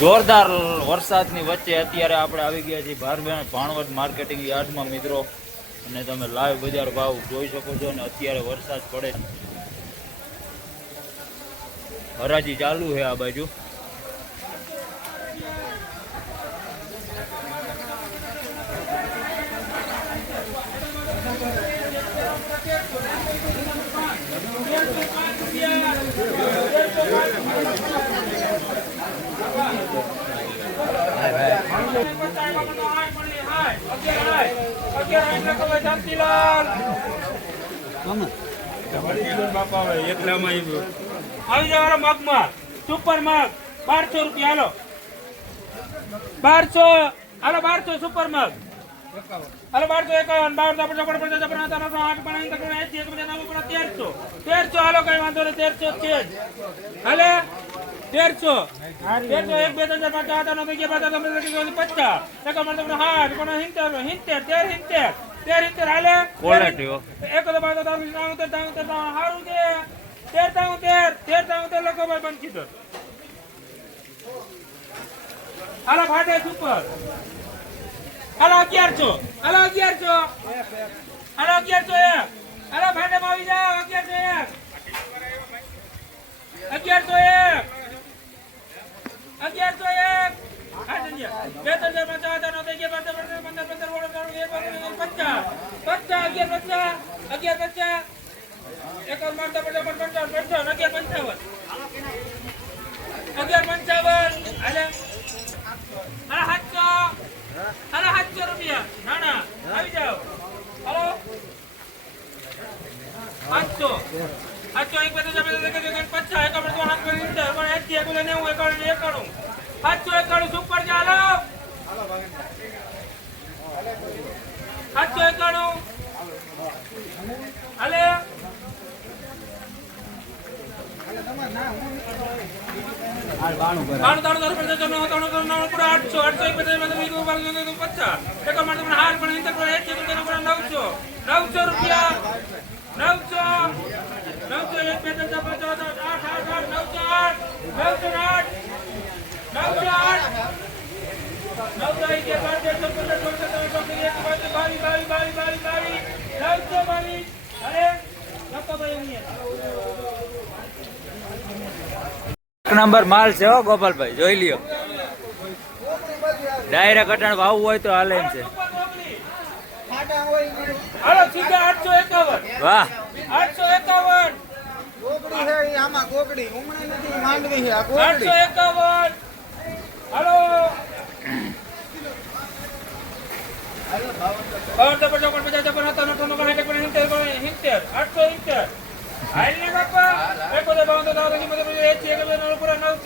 જોરદાર વરસાદની વચ્ચે અત્યારે આપણે આવી ગયા છીએ ભારબેન ભાણવટ માર્કેટિંગ યાર્ડમાં, મિત્રો. અને તમે લાઈવ બજાર ભાવ જોઈ શકો છો અને અત્યારે વરસાદ પડે હરાજી ચાલુ છે આ બાજુ. આવી જવાનો મગમાં સુપર મગ બારસો રૂપિયા હાલો બારસો હાલો બારસો સુપર મગ હાલો બારસો એકાવન બારસો તેરસો તેરસો હાલો કઈ વાંધો નહીં તેરસો છે હાલે તેરસો. તેરસો એક બે ત્રણ પાંચ આઠ નવ અગિયાર ચૌદ પંદર પચાસ એક મને તમને સાઠ એકોતેર હિંતેર હિંતેર તેર હિંતેર તેર હિંતેર હાલે. એક તો બાર તો ત્રણ તેર ત્રણ તેર હારું છે. તેર ત્રણ તેર તેર ત્રણ તેર લખો ભાઈ પંચીસર હાલો ફાટે સુપર હાલો અગિયારસો. હાલો અગિયારસો. હાલો અગિયારસો એક. હાલો ફાટે આવી જાઓ અગિયારસો એક. અગિયારસો એક અગિયારસો એક હા, સંજય. બે ત્રણ ચાર પાંચ છ સાત આઠ નવ દસ અગિયાર પંદર પંદર પંદર વીસ પચાસ પચાસ અગિયાર પચાસ અગિયાર પચાસ એકાવન ત્રેપન ચોપન પંચાવન પંચાવન અગિયાર પંચાવન અગિયાર પંચાવન હાલે હાલે સાતસો હાલે સાતસો રૂપિયા ના ના આવી જાઓ હાલો સાતસો સાતસો એક પચાસ પચાસ એકાવન એકાવન એંસી એકાવન નેવું એકાવન એકાણું સાતસો એકાણું સુપર ચાલો સાતસો એકાણું હાલે આઠસો આઠસો એક પચાસ પચાસ પચાસ પચાસ એક હાર પણ નવસો નવસો રૂપિયા નવસો નવસો એક બે ત્રણ ચાર પાંચ છ સાત આઠ આઠ આઠ નવસો આઠ નવસો આઠ નવસો આઠ નવસો અગિયાર બાર તેર ચૌદ પંદર સોળ સત્તર અઢાર ઓગણીસ એસી બાવીસ બાવીસ બાવીસ બાવીસ બાવીસ બાવીસ નવસો બાવીસ અરે નતો ભાઈ અહીંયા એક નંબર માલ છે હો ગોપાલભાઈ જોઈ લ્યો ડાયરેક્ટ અટાણ વાવું હોય તો હાલે એમ છે વાહ આઠસો એકાવન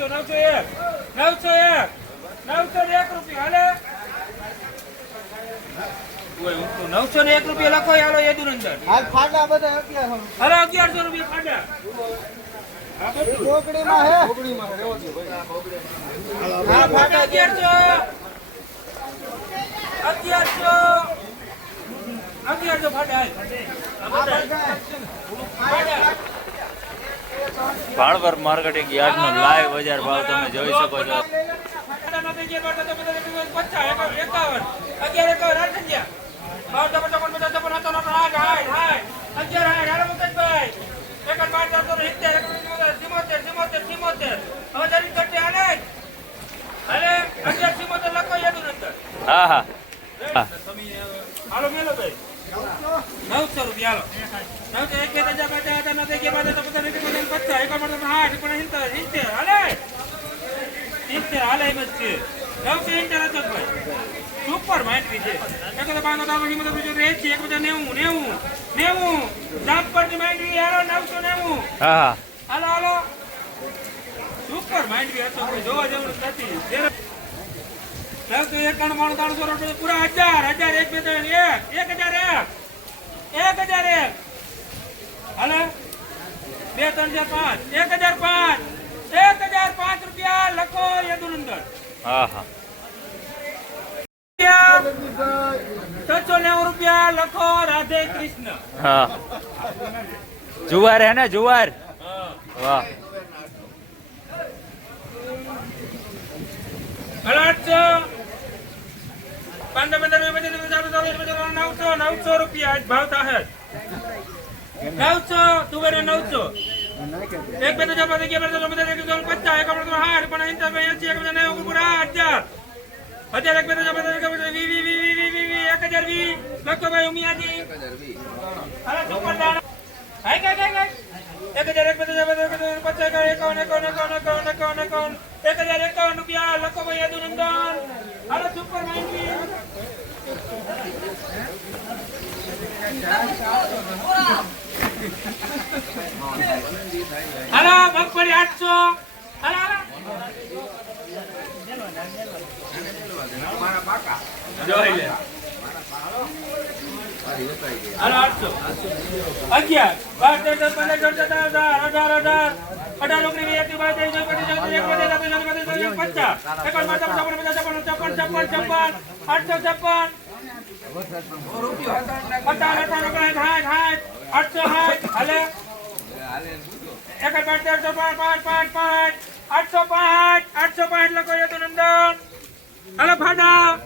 નવસો એક. નવસો એક. નવસો એક રૂપિયા. હાલે. નવસો ને એક રૂપિયા લખો હાલો અંદર હાલ ફાટા બધા અગિયાર હાલો અગિયારસો રૂપિયા અગિયારસો. અગિયારસો. અગિયારસો માર્કેટ એક. ભાણવર યાર્ડનો લાઈવ બજાર ભાવ તમે જોઈ શકો છો. હા હા હા. હાલો મેલો ભાઈ. નવસો રૂપિયા હાલો. નવસો એક બે ત્રણ ચાર પાંચ છ એક ચૌદ પંદર સોળ સત્તર પચાસ બાવન ત્રેપન આઠ એકોતેર સિત્તેર સિત્તેર હાલે. સિત્તેર હાલે એમ જ છે. નવસો સિત્તેર અશોકભાઈ સુપર માઇન્ડવી છે. એકોતેર બાવન ત્રેપન ચૌદ પંદર એંસી એક બધા નેવું નેવું નેવું. જાપ પરથી માઇન્ડવી હાલો નવસો નેવું. હા હાલો હાલો. સુપર માઇન્ડવી અશોકભાઈ જોવા જેવું નથી. નવસો એકાણું ત્રણસો રૂપિયા પૂરા હજાર હજાર એક બે ત્રણ એક એક હજાર એક. હજાર હાલો? બે ત્રણ ચાર પાંચ. એક હજાર પાંચ. એક હજાર પાંચ રૂપિયા લખો યદુનંદન. હા હા. છસો નેવું રૂપિયા લખો રાધે કૃષ્ણ. હા. જુવાર હે ને જુવાર? વાહ. નવસો નવસો રૂપિયા આજ ભાવ થાય નવસો તુવેરો નવસો. એક બે ત્રણ પાસે પાંચ બધા પંદર એક ત્રણ પચાસ એક આપણે હાર પણ અહીં તમે એસી એક બધા નેવું પૂરા હજાર. હજાર એક બે એક બે વી વી વી વી વી વી વી એક હજાર વી. લખો ભાઈ ઉમિયાજી. અરે સુપર દાણા હાલો મગફળી આઠસો. અગિયાર. બાર, તેર પંદર ચૌદ અઢાર અઢાર અઢાર અઢાર. નોકરી એક બાર તેર પચાસ એકાવન ચોપન ચોપન ચોપન ચોપન ચોપન. આઠસો, ચોપન. અઢાર અઢાર ઓગણ આઠ આઠ આઠસો આઠ હાલે. એક પાંચ તેરસો પાંચ પાંચ પાંચ પાંચ. આઠસો પાંચ આઠસો પાંચ લખો તો નંદન. હાલો ફાડા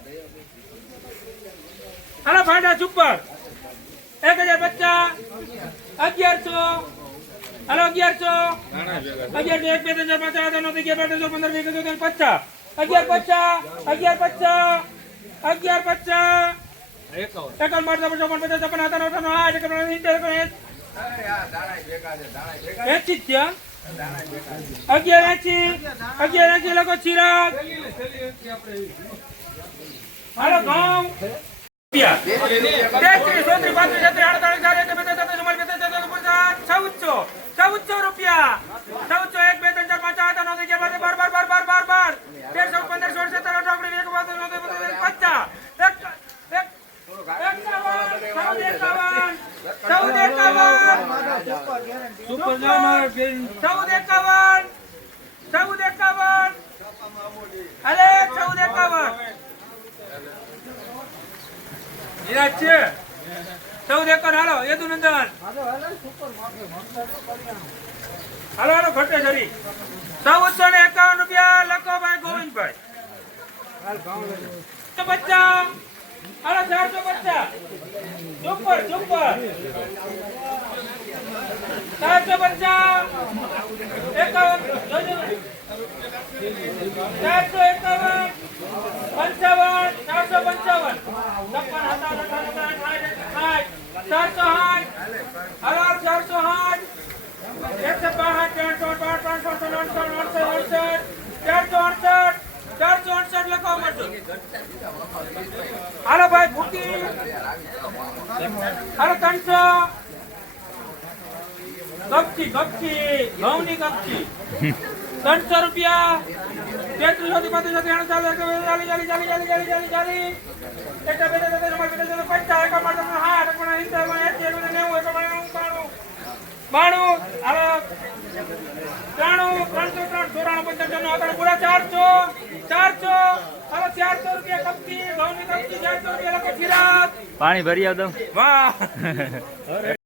હાલો ફાડા સુપર. એક હજાર પચાસ. અગિયારસો. હાલો અગિયારસો. અગિયારસો એક બે ત્રણ ચાર પાંચ છ સાત આઠ નવ અગિયાર બાર તેર પંદર એકવીસ બાવીસ પચાસ. અગિયાર પચાસ. અગિયાર પચાસ. અગિયાર પચાસ. એકાવન. બાર ચોપન ચોપન પચાસ છપ્પન સત્તાવન અઠાવન આઠ એકાવન એથી ત્યાં અગિયારાથી અગિયારાથી લોકો ચિરાગ. હાલો, ગામ. તેત્રીસ ચોત્રીસ, પાંત્રીસ, છત્રીસ, અડતાલીસ, ચાલીસ રૂપિયા. ચૌદ એકાવન. ચૌદ એકાવન. અરે ચૌદ એકાવન. નિરાજ છે? ચૌદ એકર હાલો, યદુ નંદન હાલો હાલો ઘટે ચૌદસો ને એકાવન રૂપિયા લખો ભાઈ ગોવિંદભાઈ પચાસ. હાલો, ચારસો પચાસ. સુપર સુપર ચારસો પચાસ એકાવન. ચારસો એકાવન પંચાવન ચારસો પંચાવન છપ્પન સાઠ ચારસો સાઠ હરાર ચારસો સાઠ એકસો બાસઠ પાંચસો અડસઠ અડસઠ અડસઠ અડસઠ ચારસો અડસઠ ચારસો અડસઠ લખવા મળશે હાલો ભાઈ, ભૂકી. હાલો ત્રણસો. કપચી કપચી ઘઉંની કપચી ત્રણસો રૂપિયા. તેત્રીસો થી પાંત્રીસો ત્રણ ચાલી ચાલી ચાલી ચાલી ચાલી ચાલીસ ચાલીસ એટલે બે પચાસ એક માટે હાથ પણ સિત્તેર એક નેવું એક બાણું બાણું. હવે ત્રાણું ત્રણસો ત્રણ ચોરાણું પંચાણું આગળ પૂરા ચારસો ચારસો. હવે ચારસો રૂપિયા કપચી ઘઉંની કપચી ચારસો રૂપિયા લખો પાણી ભરી આવતો વાહ.